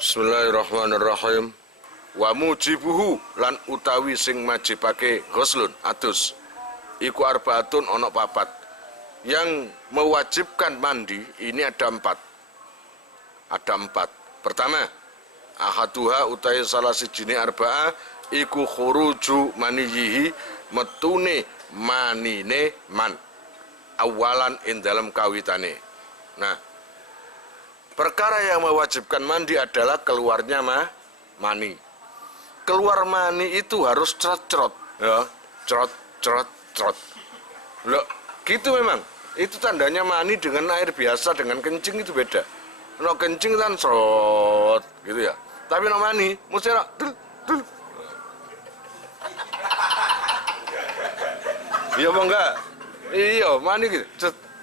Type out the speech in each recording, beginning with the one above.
Bismillahirrahmanirrahim. Wa mujibuhu lan utawi sing majibake ghuslun adus iku arbaatun ono papat. Yang mewajibkan mandi ini ada empat. Pertama, ahaduha utai salah sijine arbaa iku khuruju maniyihi metune manine man awalan in dalam kawitane. Nah, perkara yang mewajibkan mandi adalah keluarnya mani. Keluar mani itu harus cerot-cerot, ya, cerot. Loh, gitu memang. Itu tandanya mani dengan air biasa, dengan kencing itu beda. No kencing kan serot, gitu ya. Tapi no mani, mesti dul. Iya apa enggak? Iya, mani gitu,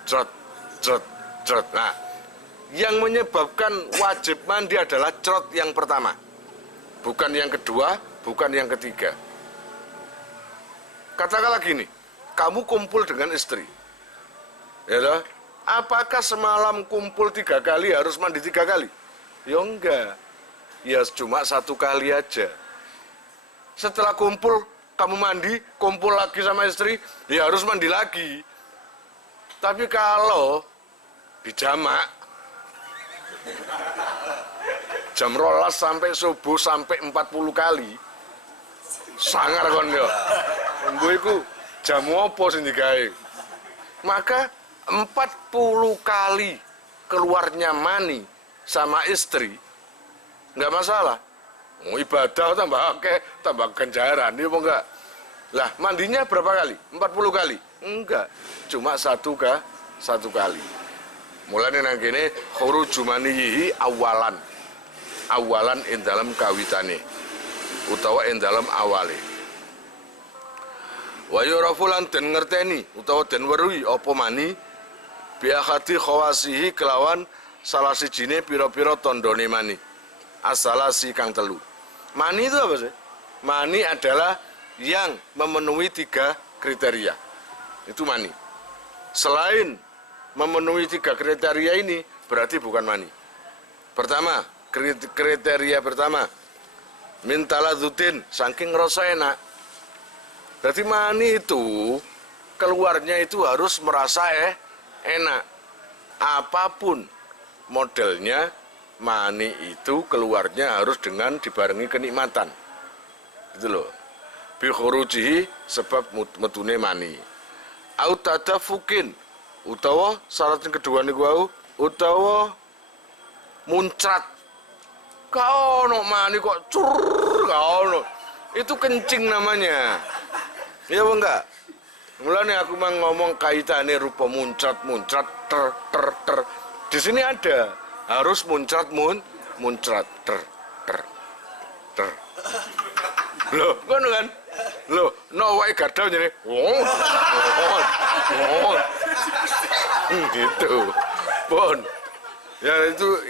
cerot. Nah, yang menyebabkan wajib mandi adalah cerot yang pertama. Bukan yang kedua, bukan yang ketiga. Katakanlah gini, kamu kumpul dengan istri. Ya toh? Apakah semalam kumpul 3 kali harus mandi 3 kali? Ya enggak. Ya cuma 1 kali aja. Setelah kumpul, kamu mandi, kumpul lagi sama istri, ya harus mandi lagi. Tapi kalau dijamak, jam 12 sampai subuh sampai 40 kali, sangar kon yo. Mbok iku jamu apa sing digawe? Maka 40 kali keluarnya mani sama istri enggak masalah. Mau ibadah tambah ganjaran, ini apa enggak? Lah, mandinya berapa kali? 40 kali? Enggak, cuma 1 kali. Mulane nang kene khuruju manihi awalan ing dalam kawitane utawa ing dalam awale. Wa yurafulan den ngerteni utawa den weruhi apa mani bi akhati khawasihi kelawan salah sijine pira-pira tandane mani. Asalasi kang telu. Mani itu apa sih? Mani adalah yang memenuhi 3 kriteria. Itu mani. Selain memenuhi 3 kriteria ini berarti bukan mani. Pertama, kriteria pertama, mintaladzutin, saking ngerasa enak. Berarti mani itu keluarnya itu harus merasa enak. Apapun modelnya, mani itu keluarnya harus dengan dibarengi kenikmatan. Gitu loh. Bi khurujihi sebab metune mani. Au tadafukin utawa syarat yang kedua niku wau utawa muncrat. Kau no mani kok kau no. Itu kencing namanya. Iya apa enggak? Mulane aku mau ngomong kaitannya rupa muncrat ter. Di sini ada harus muncrat ter. Loh, ngono kan? Loh, no wae gadau jadi. Gitu. Pun. Ya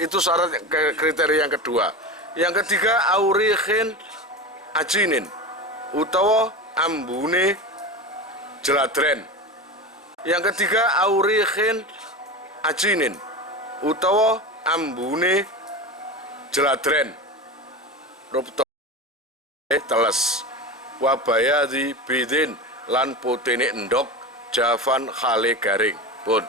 itu syarat kriteria yang kedua. Yang ketiga aurikhin ajinin utawa ambune jeladren. Yang ketiga aurikhin ajinin utawa ambune jeladren. Rupto teles wabayadi bidin lan putine endok jafan khale garing. Pun.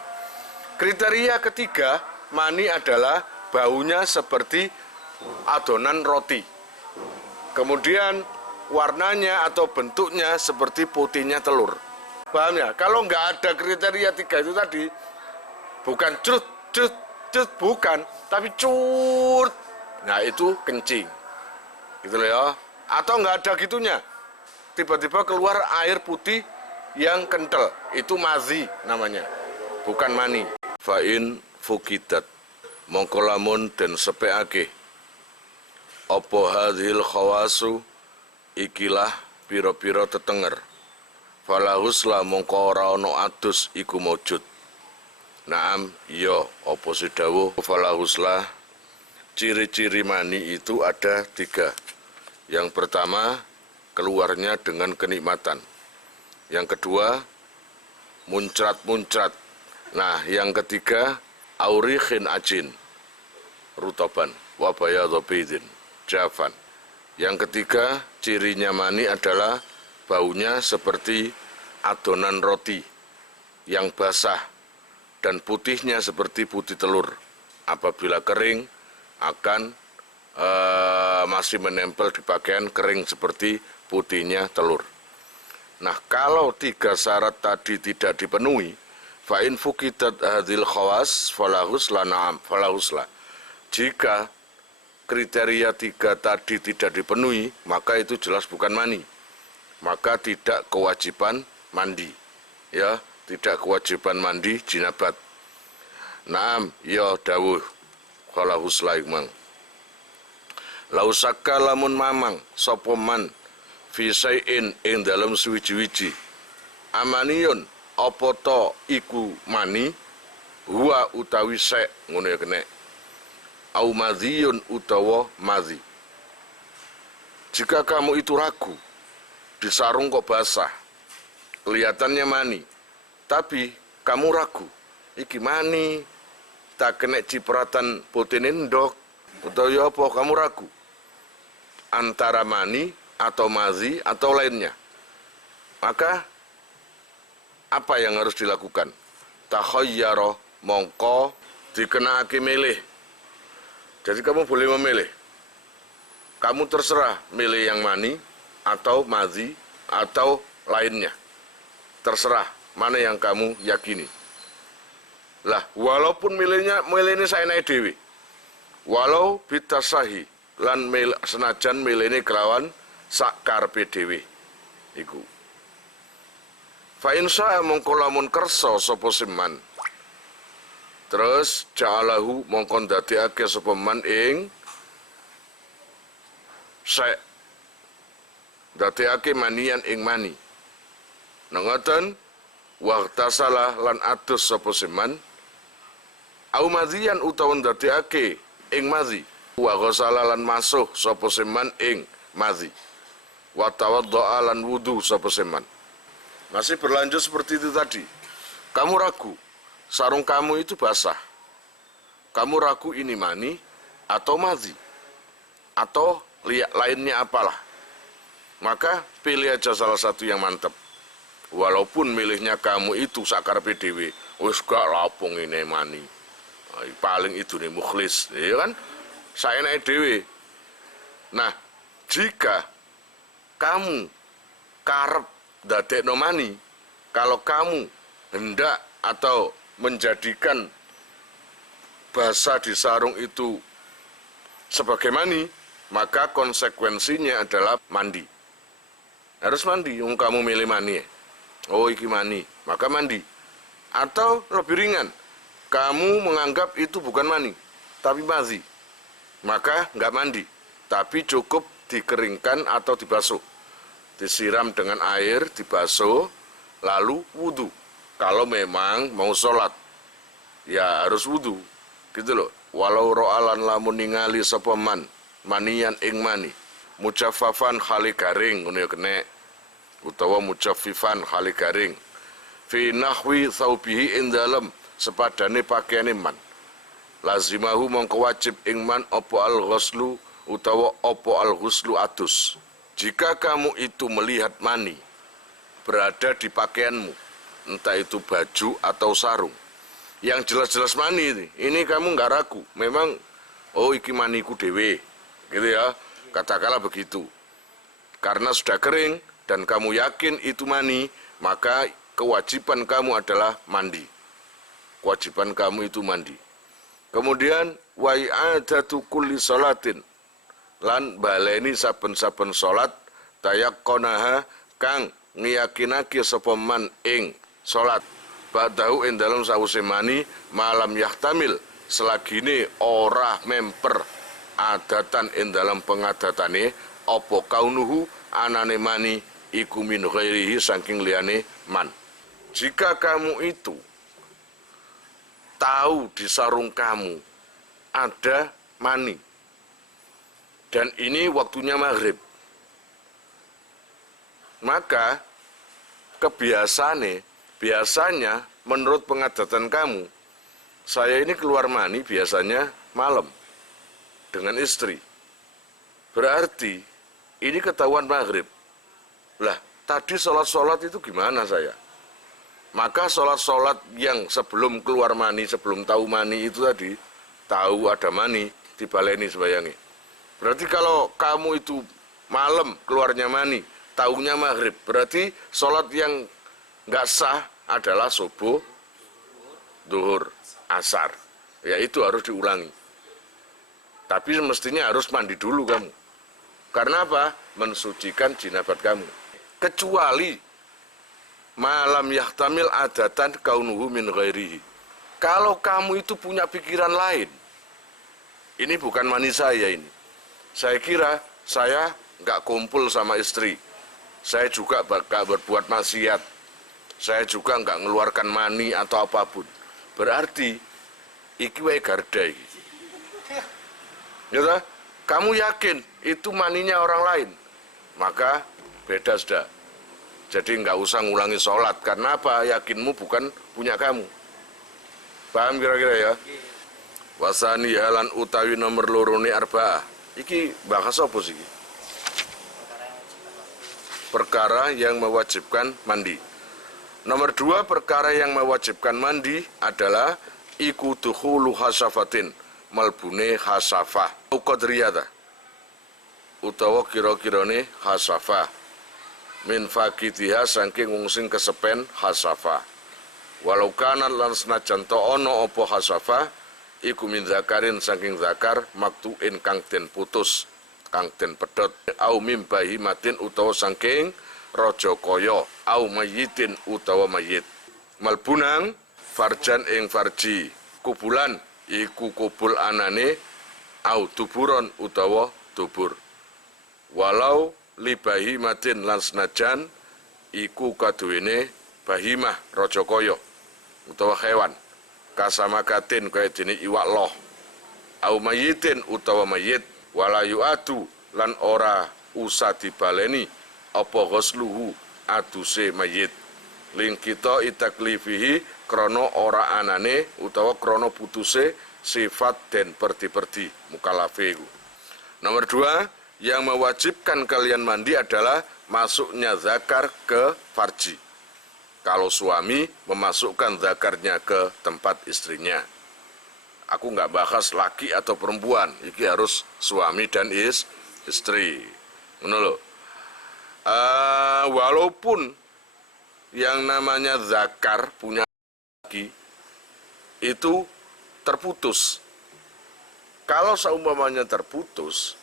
Kriteria ketiga mani adalah baunya seperti adonan roti. Kemudian warnanya atau bentuknya seperti putihnya telur. Paham ya? Kalau nggak ada kriteria 3 itu tadi, bukan cut, bukan, tapi cut. Nah itu kencing. Gitu loh ya. Atau nggak ada gitunya. Tiba-tiba keluar air putih yang kental. Itu mazi namanya. Bukan mani. Fa'in fukidat. Mongko lamun den sepeake. Apa hadhil khawasu ikilah pira-pira tetenger. Falahuslah mongko ora ana adus iku maujud. Naam, iya, apa sidawuh falahuslah. Ciri-ciri mani itu ada 3. Yang pertama, keluarnya dengan kenikmatan. Yang kedua, muncrat. Nah, yang ketiga, aurikhin ajin, rutaban. wa bayadhu bidin jafan. Yang ketiga, cirinya mani adalah baunya seperti adonan roti yang basah dan putihnya seperti putih telur. Apabila kering akan masih menempel di pakaian, kering seperti putihnya telur. Nah, kalau tiga syarat tadi tidak dipenuhi, fa in fuqidat hadhil khawas falahusla na'am falahusla. Jika kriteria tiga tadi tidak dipenuhi, maka itu jelas bukan mani. Maka tidak kewajiban mandi. Ya, tidak kewajiban mandi jinabat. Naam, ya dawuh falahusla ikmang. Lausaka lamun mamang sapa man fi syai'in ing dalem suwiji-wiji amaniyun apa ta iku mani huwa utawi syai' ngono ya kene au madhiyun utawa madhi. Jika kamu itu ragu, di sarung kok basah, kelihatannya mani, tapi kamu ragu, iki mani tak kena cipratan putih endok atau ya apa, kamu ragu antara mani atau madhi atau lainnya, maka apa yang harus dilakukan? Takhayyara, mongko dikenaake milih. Jadi kamu boleh memilih. Kamu terserah milih yang mani atau madhi atau lainnya. Terserah mana yang kamu yakini. Lah, walaupun milihnya saya naik dewi. Walau bitasahi lan senajan milihnya kelawan sak karepe dhewe iku. Fa insya mongko lamun kersa sapa seman. Terus ja'alahu mongko ndadekake sapa man ing syai' ndadekake manian ing mani. Nengoten waqtasalah lan adus sapa seman au madhiyan utawa ndadekake ing madhi. Wa ghasala lan masuh sapa seman ing madhi. Wa tawaddaa lan wudu sapa seman. Masih berlanjut seperti itu tadi. Kamu ragu, sarung kamu itu basah. Kamu ragu ini mani atau madhi atau lainnya apalah. Maka pilih aja salah satu yang mantap. Walaupun milihnya kamu itu sakarepe dhewe, wis gak lapung ini mani. Paling itu nih mukhlis, ya kan? Saya naik dewe. Nah, jika kamu karep dadekno mani, kalau kamu hendak atau menjadikan basah di sarung itu sebagai mani, maka konsekuensinya adalah mandi. Harus mandi, kamu milih mani. Oh, iki mani, maka mandi. Atau lebih ringan, kamu menganggap itu bukan mani, tapi madhi. Maka nggak mandi, tapi cukup dikeringkan atau dibasuh, disiram dengan air, dibasuh, lalu wudu. Kalau memang mau sholat, ya harus wudu, gitu loh. Walau ro'alan lamun ningali sapa man, manian ing mani, mujaffafan khali garing, ngono ya kene, utawa mujaffifan khali garing, fi nahwi thawbihi ing dalem sepadane pakaiane man. Lazimahu mongko wajib ingman opo al-ghuslu utawa opo al-ghuslu adus. Jika kamu itu melihat mani berada di pakaianmu, entah itu baju atau sarung, yang jelas-jelas mani ini kamu nggak ragu, memang oh iki maniku dewe, gitu ya, katakanlah begitu. Karena sudah kering dan kamu yakin itu mani, maka kewajiban kamu adalah mandi. Kewajiban kamu itu mandi. Kemudian wa i'adatu kulli salatin lan baleni saben-saben salat tayaqqanaha kang ngiyakinake sapa man ing salat badahu ing dalem sawise mani malam yahtamil selagine ora memper adatan ing dalem pengadatane apa kaunuhu anane mani iku min ghairihi saking liyane man. Jika kamu itu tahu di sarung kamu ada mani dan ini waktunya maghrib, maka biasanya menurut pengadatan kamu, saya ini keluar mani biasanya malam. dengan istri. Berarti ini ketahuan maghrib. Lah, tadi sholat itu gimana saya? Maka sholat yang sebelum keluar mani, sebelum tahu mani itu tadi, tahu ada mani, dibaleni sebayangi. Berarti kalau kamu itu malam keluarnya mani, tahunya maghrib, berarti sholat yang nggak sah adalah subuh, duhur, asar. Ya itu harus diulangi. Tapi semestinya harus mandi dulu kamu. Karena apa? Mensucikan jinabat kamu. Kecuali malam yahtamil adatan kaunuhu min ghairihi. Kalau kamu itu punya pikiran lain, ini bukan mani saya ini. Saya kira saya nggak kumpul sama istri. Saya juga nggak berbuat maksiat. Saya juga nggak ngeluarkan mani atau apapun. Berarti iki wae garda iki. Ya, kamu yakin itu maninya orang lain, maka beda sudah. Jadi nggak usah ngulangi sholat. Karena apa? Yakinmu bukan punya kamu. Paham kira-kira ya? Wasani halan utawi nomor lorone arba'ah. Iki bahas apa sih? Perkara yang mewajibkan mandi. Nomor 2, perkara yang mewajibkan mandi adalah iku dukhulu hasafatin, malbune hasafah qadriyata utawa kira-kirane hasafah min fakitiha saking ngungsing kesepen hasafah walau kana lan senajan to ana apa hasafah iku min zakarin saking zakar maktuin kang den putus kang den pedhot au mim bahimatin utawa saking raja kaya au mayitin utawa mayit malbunang farjan ing farji kubulan iku kubul anane au tuburon utawa tubur walau li bahimatin lan senajan iku kaduwene bahimah raja kaya utawa hewan kasamakatin kaya dene iwak loh au mayitin utawa mayit wala yu'atu lan ora usah dibaleni apa ghusluhu aduse mayit ling kita itaklifihi krono ora anane utawa krono putuse sifat dan perdi-perdi mukalafe. Nomor 2, yang mewajibkan kalian mandi adalah masuknya zakar ke farji. Kalau suami memasukkan zakarnya ke tempat istrinya. Aku nggak bahas laki atau perempuan, ini harus suami dan istri. Menurut walaupun yang namanya zakar punya laki itu terputus. Kalau seumpamanya terputus,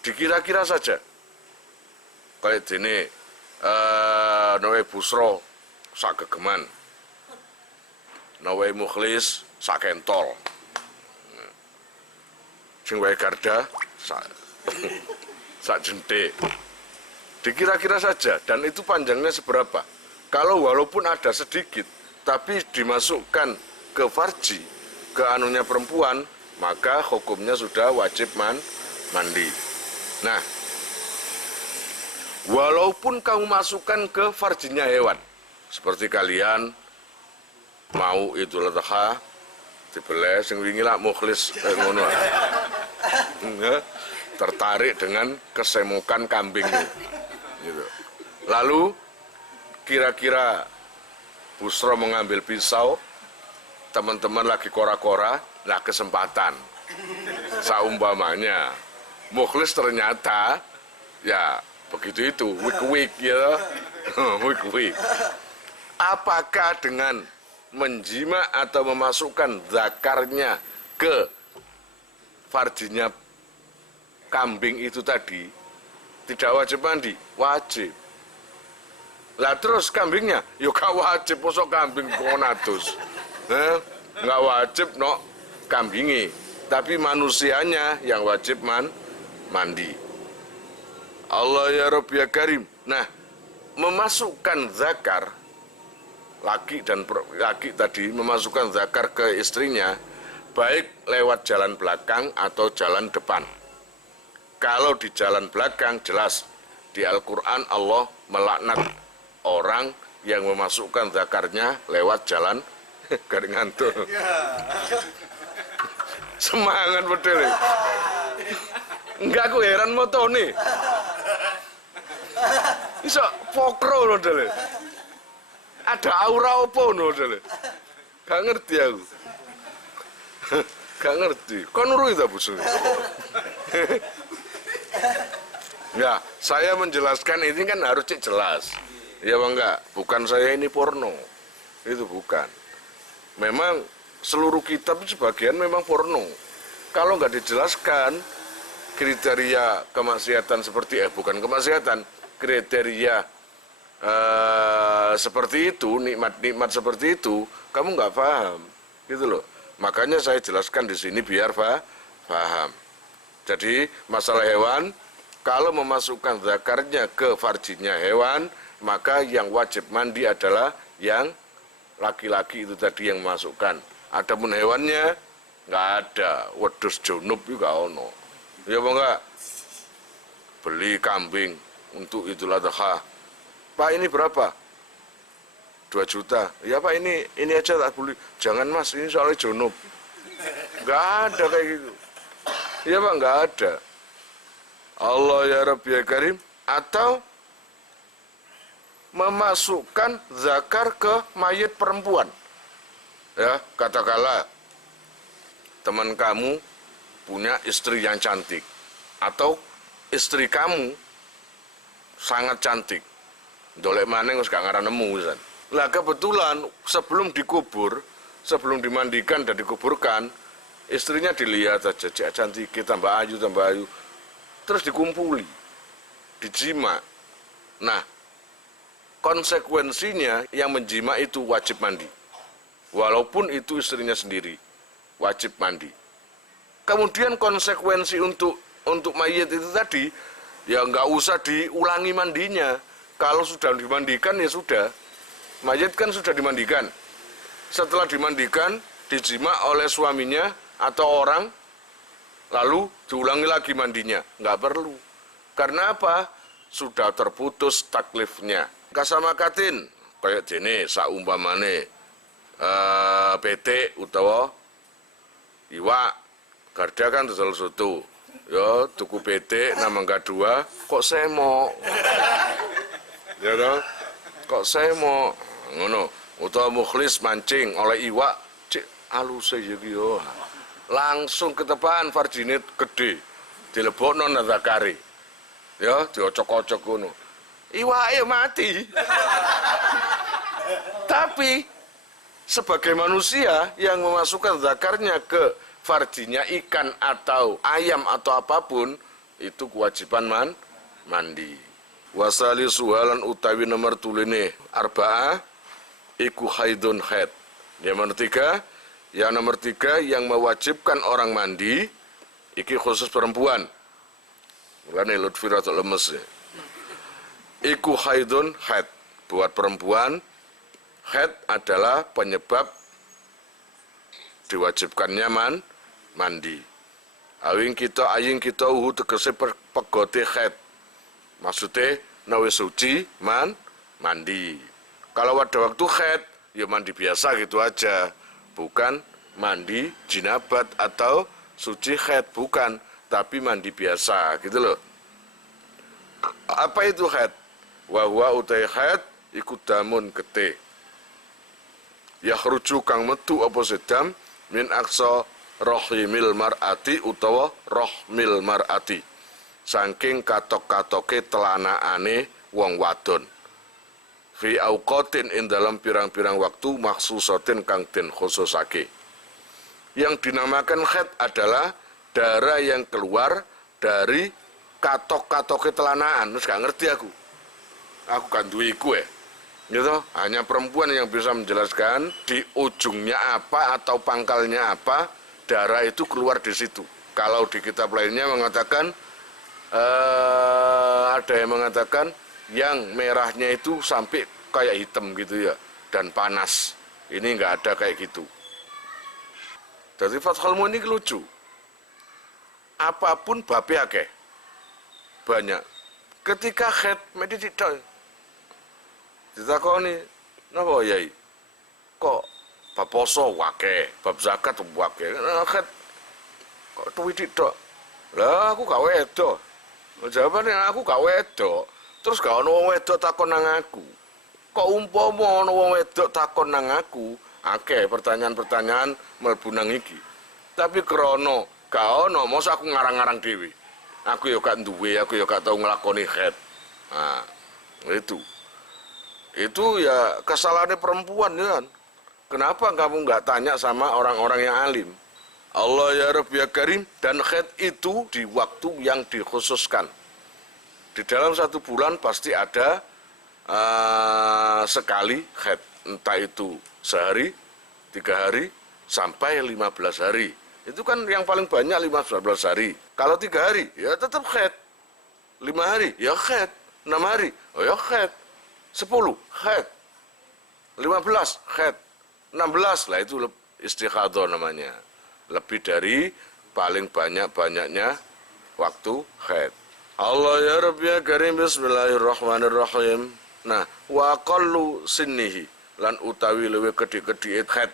dikira-kira saja. Kayak dene nawe busro sak gegeman. Nawe mukhlis sak kentol. Sing wae garda sak jentik. Dikira-kira saja dan itu panjangnya seberapa? Kalau walaupun ada sedikit tapi dimasukkan ke farji, ke anunya perempuan, maka hukumnya sudah wajib mandi. Nah, walaupun kamu masukkan ke farjinya hewan, seperti kalian mau Idul Adha dibeleh sing wingi lak mukhlis ngono. Tertarik dengan kesemukan kambing gitu. Lalu kira-kira Busro mengambil pisau, teman-teman lagi kora-kora, nah kesempatan. Saumpamanya mukhlis ternyata ya begitu itu, wik-wik ya. Wik-wik. Apakah dengan menjima atau memasukkan zakarnya ke farjinya kambing itu tadi tidak wajib mandi? Wajib. Lah terus kambingnya, yuk gak wajib posok kambing konatus. Nggak wajib no kambingi, tapi manusianya yang wajib mandi. Allah ya Rabb ya Karim. Nah, memasukkan zakar laki tadi memasukkan zakar ke istrinya baik lewat jalan belakang atau jalan depan. Kalau di jalan belakang jelas di Al-Quran Allah melaknat orang yang memasukkan zakarnya lewat jalan garing ngantuk. Semangat betul. Enggak, aku heran motone. Iso pokro lho dele. Ada aura apa lho dele. Gak ngerti aku. Gak ngerti. Kok nurut ta bosu? Ya, saya menjelaskan ini kan harus jelas. Ya bang enggak, bukan saya ini porno. Itu bukan. Memang seluruh kitab sebagian memang porno. Kalau nggak dijelaskan kriteria kemaksiatan seperti bukan kemaksiatan, kriteria seperti itu, nikmat-nikmat seperti itu, kamu nggak paham, gitu loh. Makanya saya jelaskan di sini biar paham. Jadi masalah hewan, kalau memasukkan zakarnya ke farjinya hewan, maka yang wajib mandi adalah yang laki-laki itu tadi yang memasukkan. Adapun hewannya nggak ada, wedhus junub juga ono. Ya bang enggak? Beli kambing untuk Idul Adha. Pak ini berapa? 2 juta. Ya Pak ini aja tak beli. Jangan Mas, ini soalnya junub. Nggak ada kayak gitu. Ya Pak, nggak ada. Allah ya Rabbi ya Karim. Atau memasukkan zakar ke mayit perempuan. Ya, katakanlah teman kamu punya istri yang cantik atau istri kamu sangat cantik. Dolek maneng wis gak ngarep nemu wisan. Lah kebetulan sebelum dikubur, sebelum dimandikan dan dikuburkan, istrinya dilihat aja, cek cantik, tambah ayu. Terus dikumpuli, dijima. Nah, konsekuensinya yang menjima itu wajib mandi. Walaupun itu istrinya sendiri, wajib mandi. Kemudian konsekuensi untuk mayit itu tadi, ya nggak usah diulangi mandinya. Kalau sudah dimandikan ya sudah. Mayit kan sudah dimandikan. Setelah dimandikan, dijima oleh suaminya atau orang, lalu diulangi lagi mandinya. Nggak perlu. Karena apa? Sudah terputus taklifnya. Kasamakatin, kayak dene saumpamane PT utawa iwak garda kan dodol soto. Ya tuku PT namangga 2 kok semo. Ya toh? Kok semo ngono. Utawa mukhlis mancing oleh iwak cek aluse ya ki yo. Langsung ketepaan farjine gede. Dilebokno nang zakare. Ya diocok-ocok ngono. Iwake mati. Tapi sebagai manusia yang memasukkan zakarnya ke farjinya ikan atau ayam atau apapun, itu kewajiban mandi. Wasali suhalan utawi nomor tuline arba'ah iku haidun haid. Yang nomor tiga yang mewajibkan orang mandi iki khusus perempuan. Mulane Lutfi rada lemes ya. Iku haidun haid. Buat perempuan, haid adalah penyebab diwajibkannya mandi. Aying kita uhu tegese pegote haid. Maksudnya nawe suci mandi. Kalau ada waktu haid, ya mandi biasa gitu aja. Bukan mandi jinabat atau suci haid, bukan. Tapi mandi biasa gitu loh. Apa itu haid? Wahwa utai haid iku damun gete. Yakhruju kang metu apa sedam min aqsa rahimil mar'ati utawa rahmil mar'ati. Saking katok-katoke telanakane wong wadon. Fi auqatin ing dalam pirang-pirang waktu maksusatin kang den khususake. Yang dinamakan haid adalah darah yang keluar dari katok-katoke telanaan. Terus gak ngerti aku kan duwe iku gitu. Hanya perempuan yang bisa menjelaskan di ujungnya apa atau pangkalnya apa darah itu keluar di situ. Kalau di kitab lainnya mengatakan ada yang mengatakan yang merahnya itu sampai kayak hitam gitu ya dan panas. Ini nggak ada kayak gitu. Jadi Fathul Mu'in ini lucu. Apapun babe akeh. Banyak. Ketika haid mesti tidak ditakoni napa yai? Kok bab poso wake, bab zakat wake. Haid kok tuwi tidak. Lah aku gak wedok. Jawabane aku gak wedok. Terus gak ono wong wedok takon nang aku. Kok umpama ono wong wedok takon nang aku, akeh pertanyaan-pertanyaan mlebu nang iki. Tapi krono gak ono, mosok aku ngarang-ngarang dhewe. Aku ya gak duwe, aku ya gak tau nglakoni haid. Nah, itu. Itu ya kesalahannya perempuan ya kan. Kenapa kamu nggak tanya sama orang-orang yang alim? Allah ya Rabb ya Karim, dan haid itu di waktu yang dikhususkan. Di dalam 1 bulan pasti ada sekali haid, entah itu sehari, 3 hari, sampai 15 hari. Itu kan yang paling banyak 15 hari. Kalau 3 hari, ya tetap haid. 5 hari, ya haid. 6 hari, oh ya haid. 10 haid, 15 haid, 16 lah itu istikhadah namanya. Lebih dari paling banyak-banyaknya waktu haid. Allah ya Rabbi ya Karim, bismillahirrahmanirrahim. Nah, wa aqallu sinnihi lan utawi luwih gedhe-gedhe haid.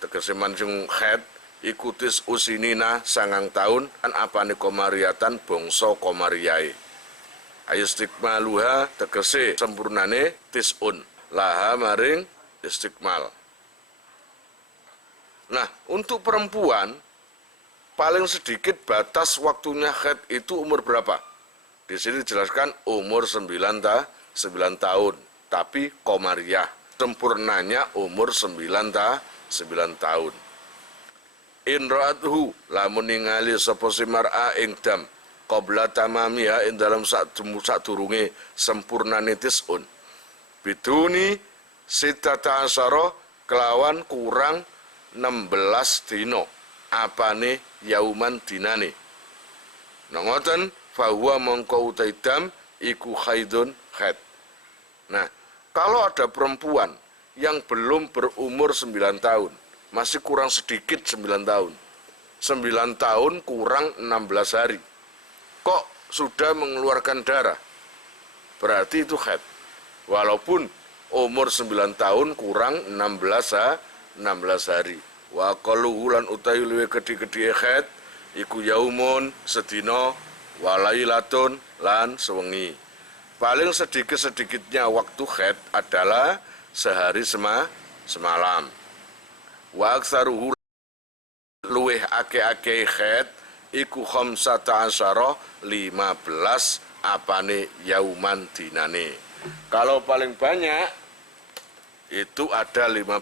Tegese mansung haid ikutis usinina 9 tahun kan apane komariatan bangsa komariyae. Ayustikmaluha tegese sempurnane tisun laha maring istikmal. Nah, untuk perempuan paling sedikit batas waktunya haid itu umur berapa? Di sini dijelaskan umur 9 tahun, tapi komariah sempurnanya umur 9 tahun. In ra'athu lamun ningali sapa si mar'a ing dam qabla tamamiha ing dalam sadurunge sempurnane tisun. Biduni sitata asyara kelawan kurang 16 dino apane yauman dinane. Nah ngoten fahuwa mongko utai dam iku haidun haid. Nah, kalau ada perempuan yang belum berumur 9 tahun, masih kurang sedikit 9 tahun. 9 tahun kurang 16 hari. Kok sudah mengeluarkan darah? Berarti itu haid. Walaupun umur 9 tahun kurang 16 hari. Wa qaluhu lan utawi luwih gedhe-gedhe haid iku yaumun sedina walailatun lan sewengi. Paling sedikit-sedikitnya waktu haid adalah sehari semalam. Wa aksaruhu luwih ake-ake haid iku khamsata asyara 15 apane yauman dinane. Kalau paling banyak itu ada 15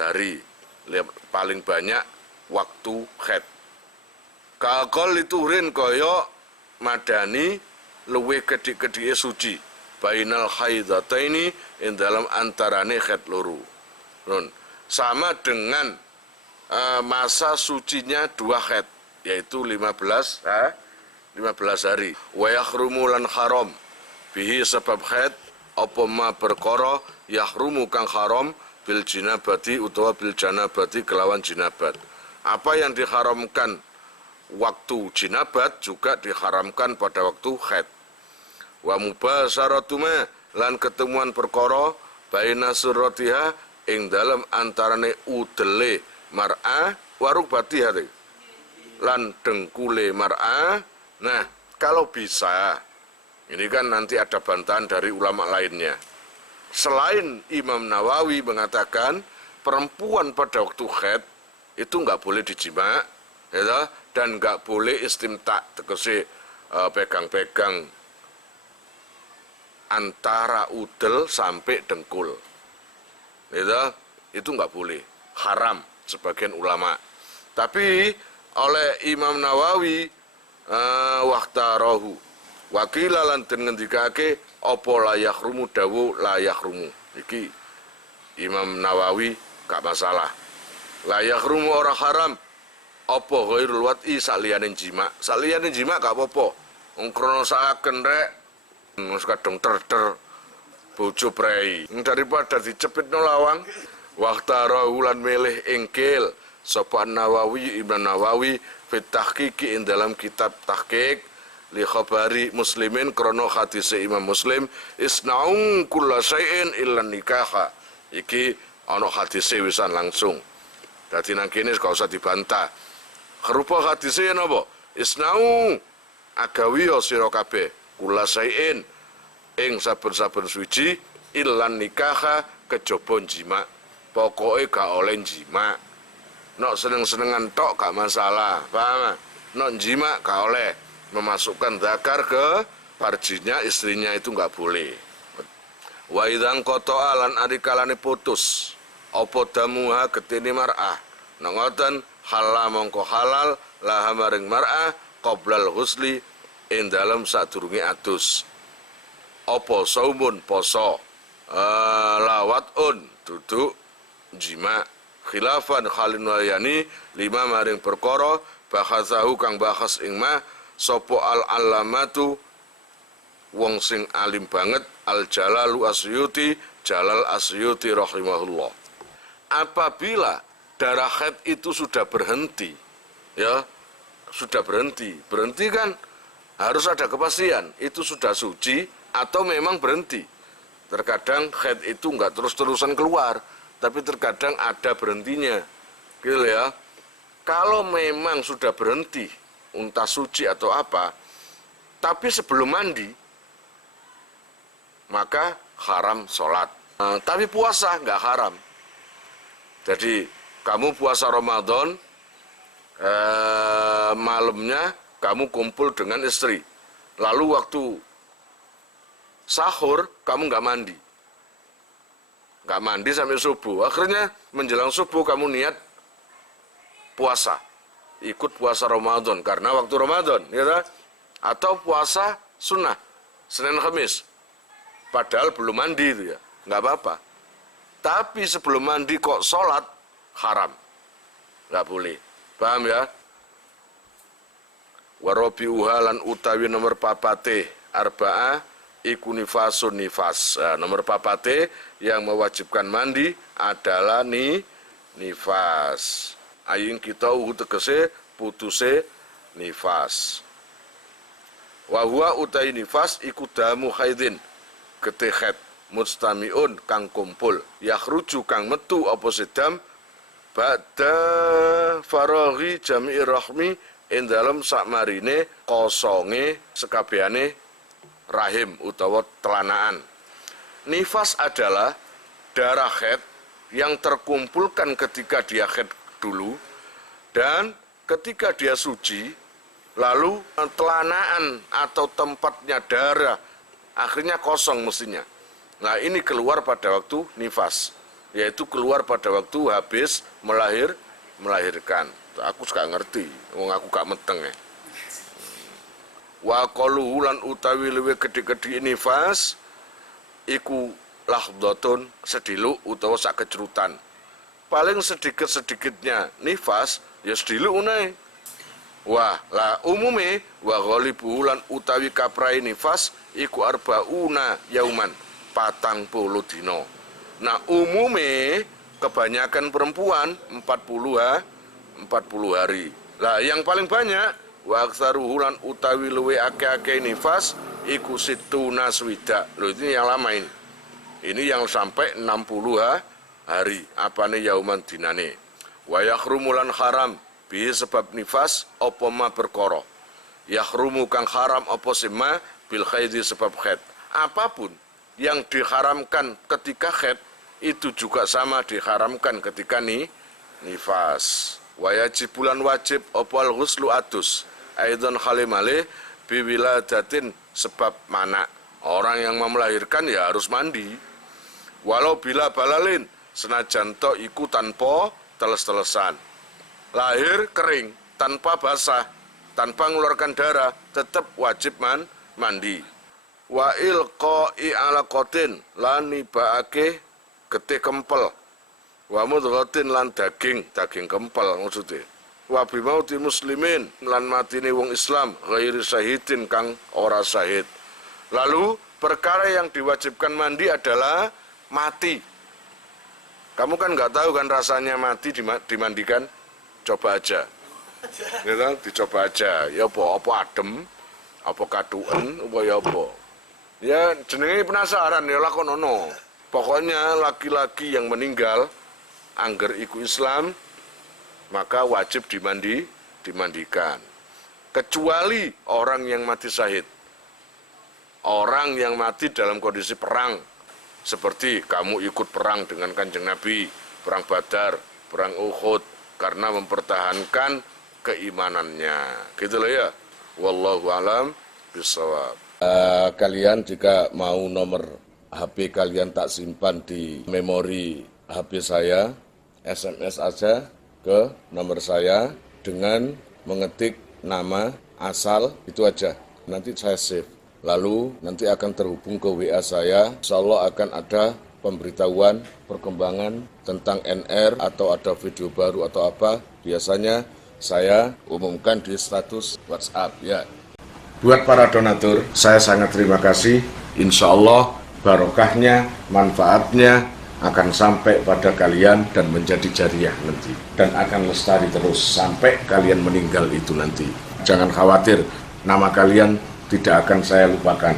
hari. Paling banyak waktu haid. Kakol iturin koyo madani luwih gedhe-gedhe suci. Bainal haidataini ing dalam antarane haid loro. Sama dengan masa sucinya 2 haid, yaitu 15 hari. Wa yahrumu lan haram bihi sebab haid apa ma perkara yahrumu kang haram bil jinabati utawa bil janabati kelawan jinabat. Apa yang diharamkan waktu jinabat juga diharamkan pada waktu haid. Wa mubasaratuma lan ketemuan perkara baina suratiha ing dalam antarane udele mar'a warubatiha lan dengkule mar'a. Nah, kalau bisa, ini kan nanti ada bantahan dari ulama lainnya. Selain Imam Nawawi mengatakan perempuan pada waktu haid itu nggak boleh dijima, ya, dan nggak boleh istimta, tegese pegang-pegang antara udel sampai dengkul, ya, itu nggak boleh, haram sebagian ulama. Tapi oleh Imam Nawawi wahtarahu wakila lan den ngendikake apa layak rumu dawu layak rumu. Iki Imam Nawawi gak masalah. Layak rumu ora haram apa ghairul wat'i saliyane jima. Saliyane jima gak apa-apa. Wong krana saaken rek wis kadung ter bojo prei. Daripada dicepitno lawang wahtarahu lan milih engkel sapa Nawawi Imam Nawawi fit tahqiqi ing dalam kitab tahqiq li khabari muslimin krono hadis Imam Muslim isna'u kulla syai'in illa nikaha. Iki ana hadis wisan langsung. Dadi nang kene gak usah dibantah. Kerupa hadise napa? Isnau agawi sira kabeh kula sain ing saben-saben suci ilan nikaha kejaba jima. Pokoke gak oleh jima. Nok seneng-senengan tok gak masalah, paham? Nok jima gak oleh. Memasukkan zakar ke farjinya istrinya itu gak boleh. Wa idzan qata'a lan adikalane putus apa damuha getine mar'ah. Nek ngoten halal mongko halal laha maring mar'ah qoblal husli ing dalem sadurunge adus. Apa saumun poso lawatun duduk jima khilafan khalin wayani lima maring perkara bahasahu kang bahas ing ma sapa al alamatu wong sing alim banget al jalalu asyuti jalal asyuti rahimahullah. Apabila darah haid itu sudah berhenti, ya sudah berhenti kan harus ada kepastian itu sudah suci atau memang berhenti. Terkadang haid itu enggak terus-terusan keluar, tapi terkadang ada berhentinya, gitu ya. Kalau memang sudah berhenti, entah suci atau apa, tapi sebelum mandi, maka haram sholat. Tapi puasa nggak haram. Jadi kamu puasa Ramadan, malamnya kamu kumpul dengan istri, lalu waktu sahur kamu nggak mandi sampai subuh. Akhirnya menjelang subuh kamu niat puasa, ikut puasa Ramadan karena waktu Ramadan, ya, atau puasa sunnah Senin Kamis, padahal belum mandi itu ya, nggak apa-apa. Tapi sebelum mandi kok sholat, haram, nggak boleh, paham ya? Warobi uhalan utawi nomor papate arba'ah iku nifasun nifas. Nomor papate yang mewajibkan mandi adalah nifas. Ayin kita tegese putuse nifas. Wahua utai nifas iku damu haidin getih mustamiun kang kumpul yakhruju kang metu apa sedam ba'da faraghi jami'i rahmi ing dalem sakmarine kosonge sekabehane rahim utawa telanaan. Nifas adalah darah haid yang terkumpulkan ketika dia haid dulu dan ketika dia suci, lalu telanaan atau tempatnya darah akhirnya kosong mestinya. Nah, ini keluar pada waktu nifas, yaitu keluar pada waktu habis melahirkan. Aku gak ngerti, wong aku gak meteng ya. Wa qaluhu lan utawi luwih gedhe-gedhe nifas iku lahdhatun sediluk utawa sak kecrutan. Paling sedikit-sedikitnya nifas ya sediluk unae. Wah, la umume wa ghalibu lan utawi kaprai nifas iku arbauna yauman 40 dina. Nah, umume kebanyakan perempuan 40 hari. Lah yang paling banyak wa aktsaruhu lan utawi luwe akeh-akeh nifas iku situna swida. Loh, ini yang lama ini. Ini yang sampai 60 hari. Apane yauman dinane. Wa yakhrumu lan haram bi sebab nifas apa ma perkara. Yakhrumu kang haram apa sema bil haidi sebab haid. Apapun yang diharamkan ketika haid itu juga sama diharamkan ketika nifas. Wa yajibulan wajib opal ghuslu adus aidon khalimale biwiladatin sebab mana orang yang mau melahirkan ya harus mandi walau bila balalin senajan to iku tanpa teles-telesan, lahir kering tanpa basah tanpa mengeluarkan darah tetap wajib mandi. Wa ilqa'i alaqatin lan nibaake getih kempel wa mudghatin lan daging kempel maksudnya. Wa bimauti muslimin lan matine wong Islam ghairi syahidin kang ora syahid. Lalu perkara yang diwajibkan mandi adalah mati. Kamu kan nggak tahu kan rasanya mati dimandikan, coba aja. Gitu, dicoba aja. Ya apa adem, apa kaduen, apa ya apa. Ya jenenge penasaran ya lakonono. Pokoknya laki-laki yang meninggal angger iku Islam maka wajib dimandikan. Kecuali orang yang mati syahid. Orang yang mati dalam kondisi perang. Seperti kamu ikut perang dengan Kanjeng Nabi, perang Badar, perang Uhud, karena mempertahankan keimanannya. Gitu loh ya. Wallahu a'lam bishawab. Kalian jika mau nomor HP kalian tak simpan di memori HP saya, SMS aja ke nomor saya dengan mengetik nama, asal, itu aja. Nanti saya save. Lalu nanti akan terhubung ke WA saya. Insya Allah akan ada pemberitahuan, perkembangan tentang NR atau ada video baru atau apa. Biasanya saya umumkan di status WhatsApp ya. Buat para donatur, saya sangat terima kasih. Insya Allah barokahnya, manfaatnya akan sampai pada kalian dan menjadi jariah nanti. Dan akan lestari terus sampai kalian meninggal itu nanti. Jangan khawatir, nama kalian tidak akan saya lupakan.